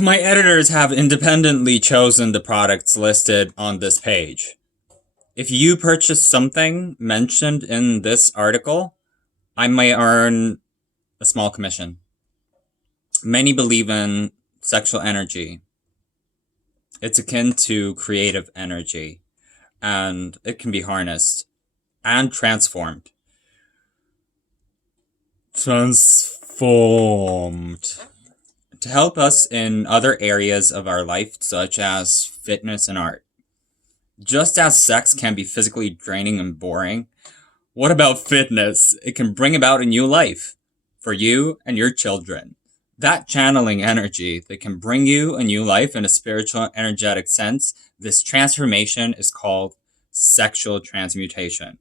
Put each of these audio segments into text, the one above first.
My editors have independently chosen the products listed on this page. If you purchase something mentioned in this article, I may earn a small commission. Many believe in sexual energy. It's akin to creative energy, and it can be harnessed and transformed. Transformed. To help us in other areas of our life, such as fitness and art. Just as sex can be physically draining and boring, what about fitness? It can bring about a new life for you and your children. That channeling energy that can bring you a new life in a spiritual, energetic sense, this transformation is called sexual transmutation.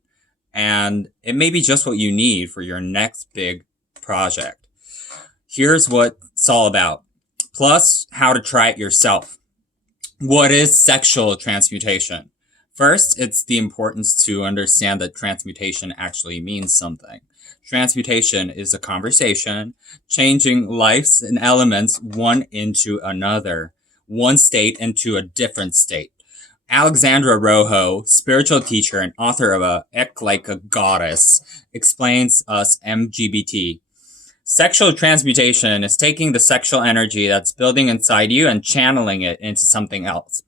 And it may be just what you need for your next big project. Here's what it's all about. Plus, how to try it yourself. What is sexual transmutation? First, it's the importance to understand that transmutation actually means something. Transmutation is a conversation, changing lives and elements one into another, one state into a different state. Alexandra Rojo, spiritual teacher and author of Act Like a Goddess, explains us MGBT. Sexual transmutation is taking the sexual energy that's building inside you and channeling it into something else.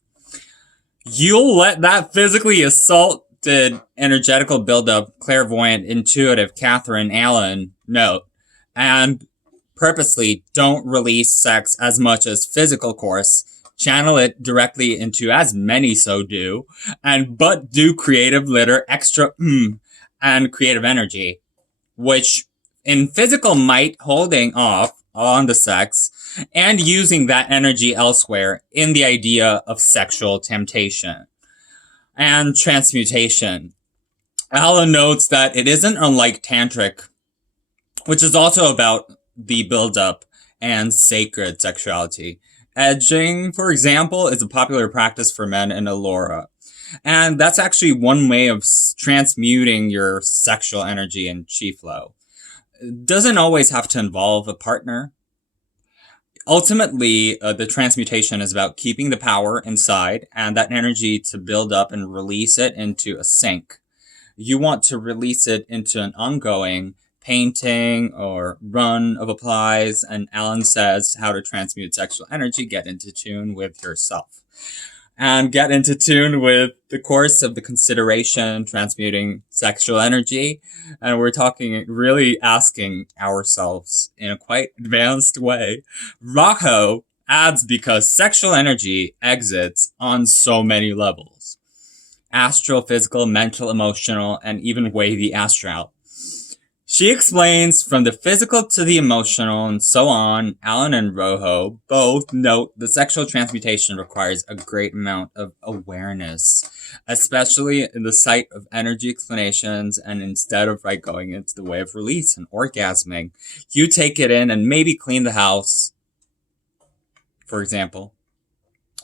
You'll let that physically assaulted energetical buildup, clairvoyant, intuitive Catherine Allen note, and purposely don't release sex as much as physical course. Channel it directly into, as many so do, but do creative litter extra and creative energy, which in physical might holding off on the sex and using that energy elsewhere in the idea of sexual temptation and transmutation. Alan notes that it isn't unlike tantric, which is also about the buildup and sacred sexuality. Edging, for example, is a popular practice for men in Allura. And that's actually one way of transmuting your sexual energy in chi flow. It doesn't always have to involve a partner. Ultimately, the transmutation is about keeping the power inside and that energy to build up and release it into a sink. You want to release it into an ongoing painting or run of applies, and Alan says how to transmute sexual energy, get into tune with yourself. And get into tune with the course of the consideration, transmuting sexual energy. And we're talking, really asking ourselves in a quite advanced way. Rojo adds because sexual energy exits on so many levels. Astral, physical, mental, emotional, and even wavy astral. She explains from the physical to the emotional and so on. Alan and Rojo both note the sexual transmutation requires a great amount of awareness, especially in the sight of energy explanations, and instead of going into the way of release and orgasming, you take it in and maybe clean the house, for example.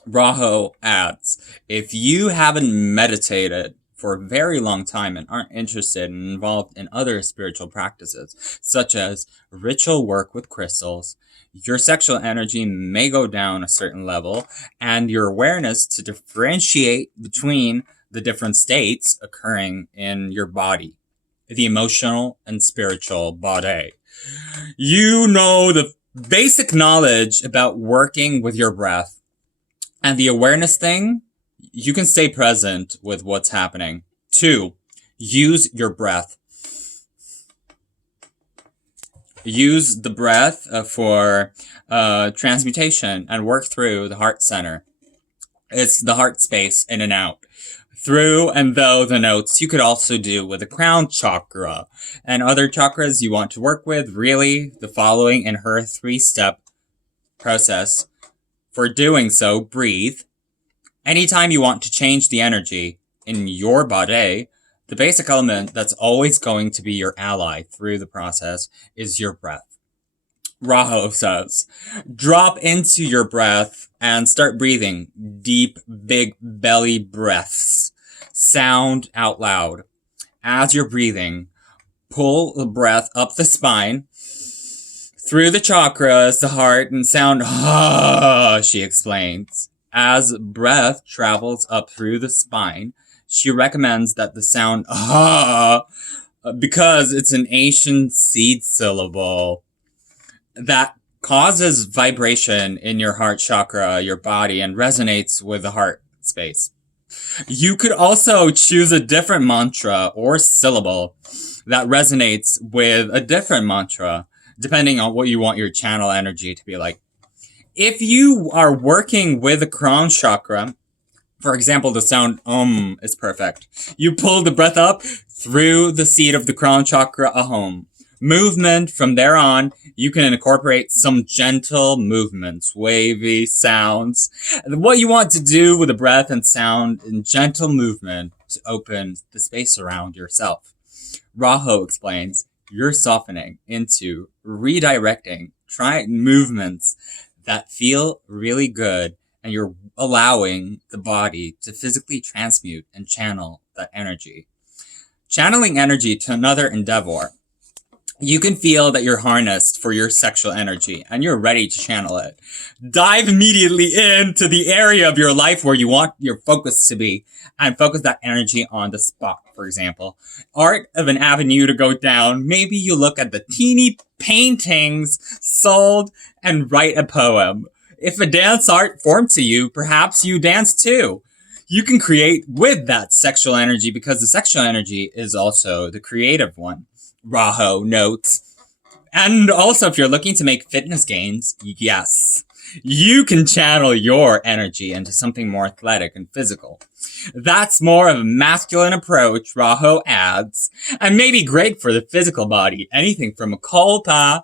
Rojo adds, if you haven't meditated for a very long time and aren't interested and involved in other spiritual practices, such as ritual work with crystals, your sexual energy may go down a certain level, and your awareness to differentiate between the different states occurring in your body, the emotional and spiritual body. You know the basic knowledge about working with your breath and the awareness thing. You can stay present with what's happening. 2, use your breath. Use the breath for transmutation and work through the heart center. It's the heart space in and out. Through and though the notes you could also do with the crown chakra and other chakras you want to work with. Really, the following in her 3-step process. For doing so, breathe. Anytime you want to change the energy in your body, the basic element that's always going to be your ally through the process is your breath. Rojo says, drop into your breath and start breathing deep, big belly breaths. Sound out loud. As you're breathing, pull the breath up the spine Through the chakras, the heart, and sound, ah, she explains. As breath travels up through the spine, she recommends that the sound, ah, because it's an ancient seed syllable that causes vibration in your heart chakra, your body, and resonates with the heart space. You could also choose a different mantra or syllable that resonates with a different mantra, depending on what you want your channel energy to be like. If you are working with the crown chakra, for example, the sound is perfect. You pull the breath up through the seat of the crown chakra, movement from there on, you can incorporate some gentle movements, wavy sounds. What you want to do with the breath and sound in gentle movement to open the space around yourself. Raho explains, you're softening into redirecting, trying movements that feel really good, and you're allowing the body to physically transmute and channel that energy. Channeling energy to another endeavor. You can feel that you're harnessed for your sexual energy and you're ready to channel it. Dive immediately into the area of your life where you want your focus to be and focus that energy on the spot, for example. Art of an avenue to go down. Maybe you look at the teeny paintings sold and write a poem. If a dance art form to you, perhaps you dance too. You can create with that sexual energy because the sexual energy is also the creative one. Raho notes. And also, if you're looking to make fitness gains, yes, you can channel your energy into something more athletic and physical. That's more of a masculine approach, Raho adds, and may be great for the physical body. Anything from a kolpa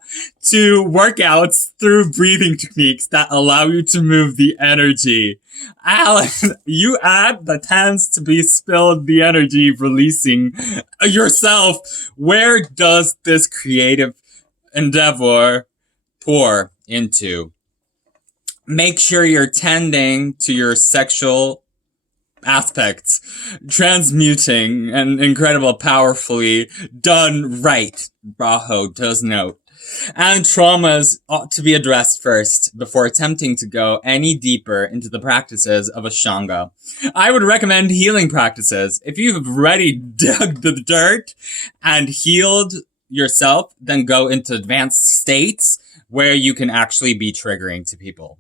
to workouts through breathing techniques that allow you to move the energy. Alan, you add that tends to be spilled the energy releasing yourself. Where does this creative endeavor pour into? Make sure you're tending to your sexual aspects, transmuting and incredible powerfully done right, Raho does note. And traumas ought to be addressed first before attempting to go any deeper into the practices of Ashtanga. I would recommend healing practices. If you've already dug the dirt and healed yourself, then go into advanced states where you can actually be triggering to people.